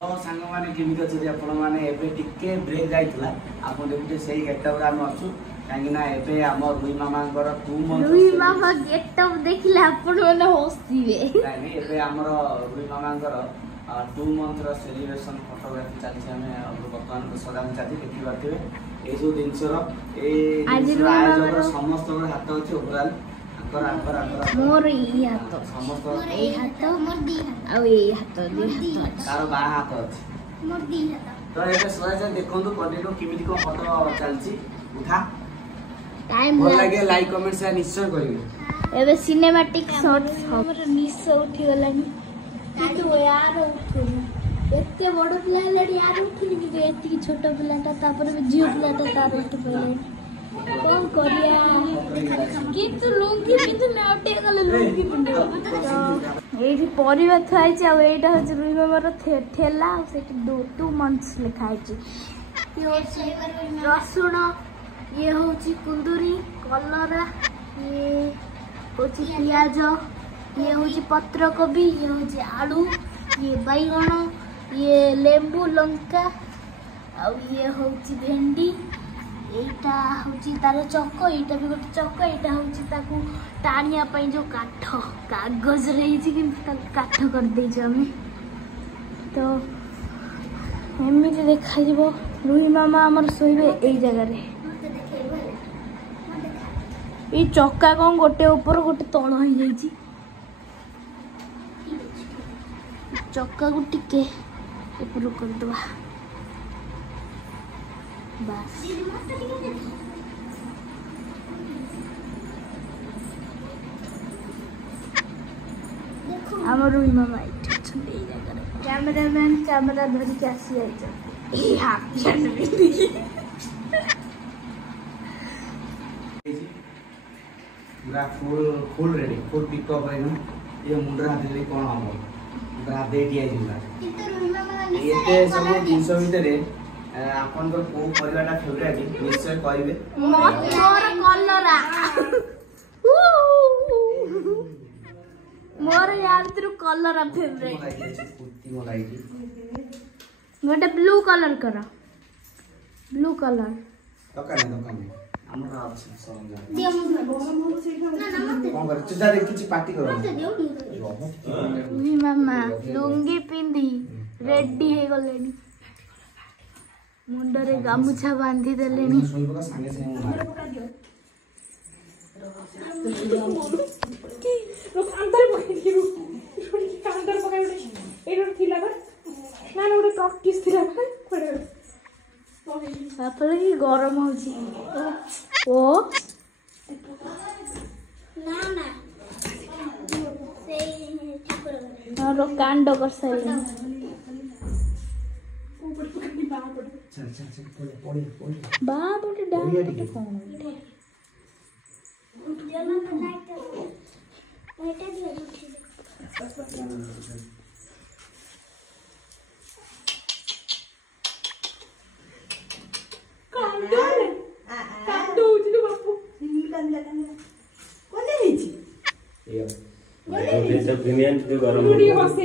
सांग मैंने केमी अच्छे आपण मैंने टिके ब्रेक जाइला आप देखते से गेटअप आम अच्छु कहीं एबे आम रुई मामा 2 मंथ रुई मामा गेटअप देखिले आपण माने हसिबे नहीं एबे हमर रुई मामा 2 मंथ रो सेलिब्रेशन फोटोग्राफी चली हमें वर्तमान सदान चली देखि पाते ए जो दिनसर ए आयोजक समस्त हाथ अछि ओवरऑल मोर ई हाथ समस्त ए हाथ मोर दी हाथ आ ए हाथ दी हाथ तार बा हाथ अछि मोर दी हाथ तो एबे सोजा देखंतु कंटिन्यू किमिति को फोटो चलची उठा टाइम लागे लाइक कमेंट शेयर निश्चय करिवे एबे सिनेमैटिक शॉट्स हमर निश्चय उठी गलानी किंतु यार उठुनी एते बड़ पिला लडी यार उठुनी कि एती छोट पिलाटा तापर में जियो पिलाटा तार उठ पले कौन करिया किंतु लुंगी पिंधु नाउटे गले लुंगी पिंधु एठी परिवा थाइ छ आ एटा ह रुई मामार ठेला आ सेठी 2 मंथ्स लिखाइ छ ये होछि रसुण ये होछि कुंदुरी कलरा ये होछि प्याज ये होछि पत्र कोबी ये होछि आलू ये बैगण ये लेंबू लंका आ ये होछि भेंडी एटा होछि तार चक्क एटा भी गोटे चक्क एटा होछि ताकू टाणिया पई जो काठ कागज रही छी कि काठ कर दे छ हमें तो एमि जे देखा जीवो रुई मामा हमर सोइबे एई जगह रे ई चक्का कोन गोटे ऊपर गोटे तळ होई जाई छी चक्का को टिके ऊपर कर दवा बस हमर रुई मामा इठ छुंडे जगह कैमरामैन कैमरा धरि के आसी जाई छ ई हाथ जन बिंदी पूरा फुल रेडी फुल पिकअप है ना ये मुंडरा देले कोन हम मुंडरा दे दिया जिला ये सब जिंस भीतर आपन को परिवाटा फेवरेट निश्चय कहिबे मोर कलरा मोर यार तेरे कलरा फेवरेट कुर्ती मोलाइटी गोटे ब्लू कलर करा ब्लू कलर दुकान हमरा अछि सरंजाम दियो मुझे ना ना मत कोन करे तुजा रे किछि पार्टी करो रुई मामा लुंगी पिंदी रेडी हे गलेनी मुंडरे गामुछा बांधी देलेनी सोइबका संगे संगे रुक अंदर पकड़ के रुक छोड़ी के अंदर पकड़ ए रोड थी लगा ना ना ओडे प्रैक्टिस थी लगा पड़े आपले की गरम होची ओ ना ना सेई ठिकर और कांड कर साइले ऊपर पकड़ के बाहर पड़ चल पड़ी बाप रे डाल के फोन जला तो लाइट दिया उठी कांडो उठी तो बापू कांडला कोने हेची ये जब प्रीमियम के गरम वीडियो बसे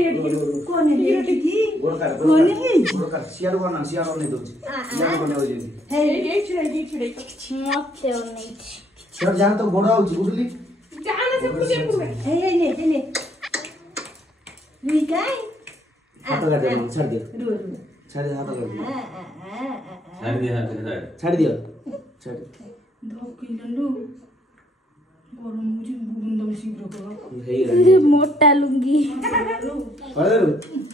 कोने हेची की कोने हेची गोरका सियार बना सियार नहीं दो सियार बने हो जेती हे ये छुड़े मत नहीं सियार जान तो गोड़ा हो गुडली जाना से पूछे पूरे हे ने रुई काय हाथ का दे छाड़ दे रो छाड़ दे हाथ का छाड़ दिया छाड़ धोकी लल्लू गरम मुझे बुंदम शीघ्र करो हे ये मोटा लुंगी अरे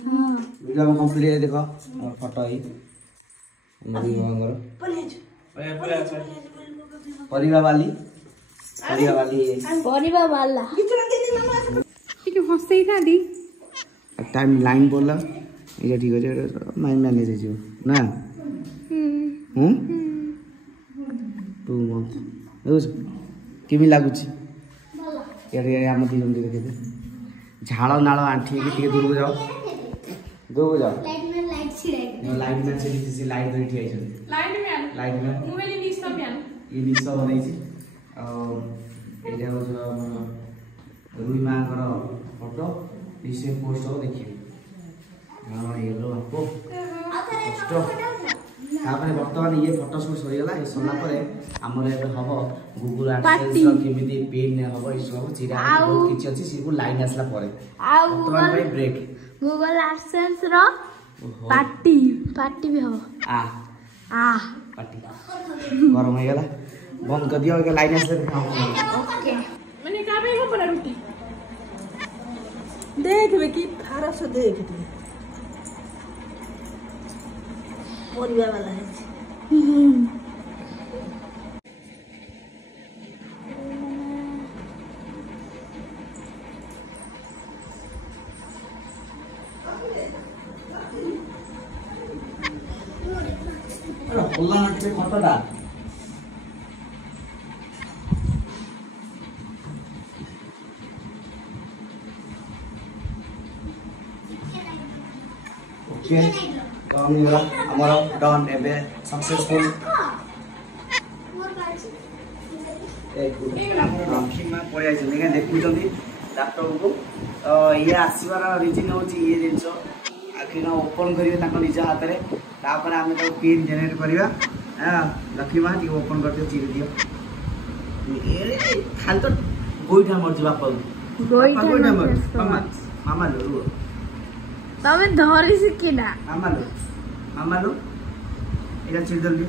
हां वीडियो कंप्लीट देखो और फोटो ही मेरी मांगर परिवा वाली किचन दे मामा ठीक हंसई था दी टाइम लाइन बोला ये ठीक है माइंड मैनेज है जो ना टू मंथ बुझ केमी लागुची यार हम दी जल्दी देखे झाड़ नाल आंठी के ठीक दूर जाओ लाइट छिड़े लाइट में से लाइट धरी ठिया छै लाइट में मुवेली निस्ता प्यान ये निस्ता बनै छै एटा हो जो रुई मां फोटो निश्चय पोस्ट हो देखिए हां ये लो आपको तो तापर वर्तमान ये फोटो शूट सरीगला ये सरला परे हमर एबे हबो गूगल एडसेंस रो केमिति पिन हबो ई सब चिरा बहुत किछ अछि सिर्फ लाइन आसला परे वर्तमान भाई ब्रेक गूगल एडसेंस रो पार्टी भी हबो आ पार्टी गरम हो गेला बंद कर दियो के लाइन आसले ओके मैंने का भाई हो बना रोटी देख बे की फारस देख तू परिवा वाला है अरे होला नटे फोटोटा ओके तो हमारा डन एबे सक्सेसफुल पड़े आइए देखुं लैपटॉप को तो ये आसबार रिजन हूँ ये जिनस आखिर ओपन करेंगे निज हाथ में तापर आम तो पिन जेनेट करवा लक्ष्मी माँ टी ओपन कर चिरी दियो खाली तो गोईठा मरजी बापा गोईठा मर मामा लो रुह तमे धरी सिकिना मामा लो एटा चिरी जल्दी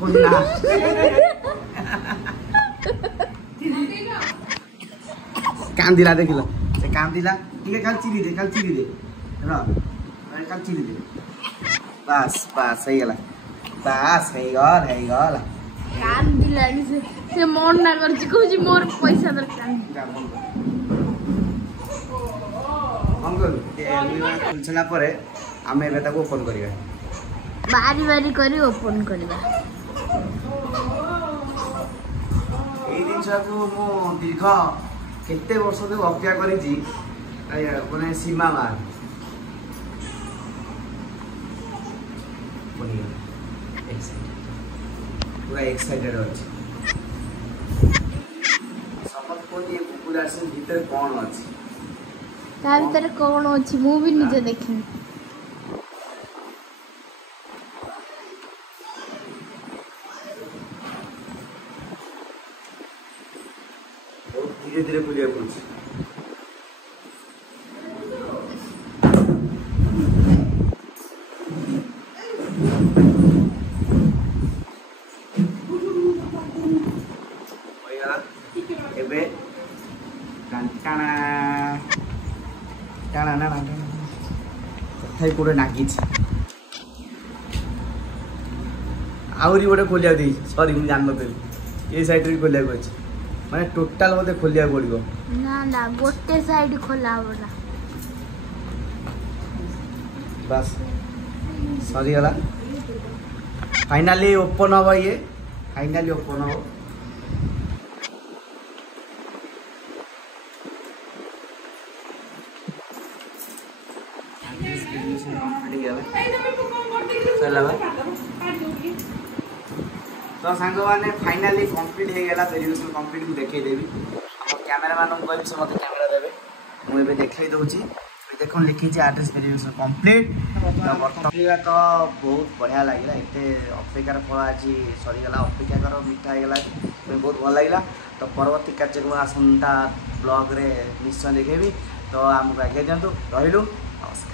कोन ना कांदिला देखिलो से कांदिला ठीक है कल चिरी दे र कल चिरी दे बस सही गला बस हे गल कांदिला से मन ना करछि कहछि मोर पैसा दरकार अंकल चला परे आमे एबे ताको ओपन करिया बारी करी ओपन करबा ए दिन को मो दीर्घ केते वर्ष तो अपेक्षा करी माने सीमा मार पूरा एक्साइटेड अछि समझ को ये पूरा से भीतर कौन अछि ता भीतर कौन अछि मु भी निजे देखि धीरे धीरे खुलिया पड़छ एबे टाणा टाणा ना कथाई कोडे नागी आउरी गोटे खोलिया दी सॉरी मु जान नथि ये साइड रे खोलिया को अछि माने टोटल मते खोलिया पड़िबो ना गोटे साइड खोला होला बस सॉरी गला फाइनली ओपन हो ये फाइनली ओपन हो तो सांग मैंने फाइनली कंप्लीट हो गला वेरिएशन कंप्लीट को देखै देबी हम कैमरामैन को कहबी से मते कैमरा देबे मु एबे देखै दउची देखो लिखी एड्रेस वेरिएशन कंप्लीट तो बहुत बढ़िया लगे एते अपेक्षार फल आज सरीगला अपेक्षा कर मिठा हो गला बहुत भल लगे तो परवर्ती कार्यक्रम आसंता ब्लॉग रे निश्चय देखेबी तो आमको आज्ञा दिंतु रहिलु नमस्कार।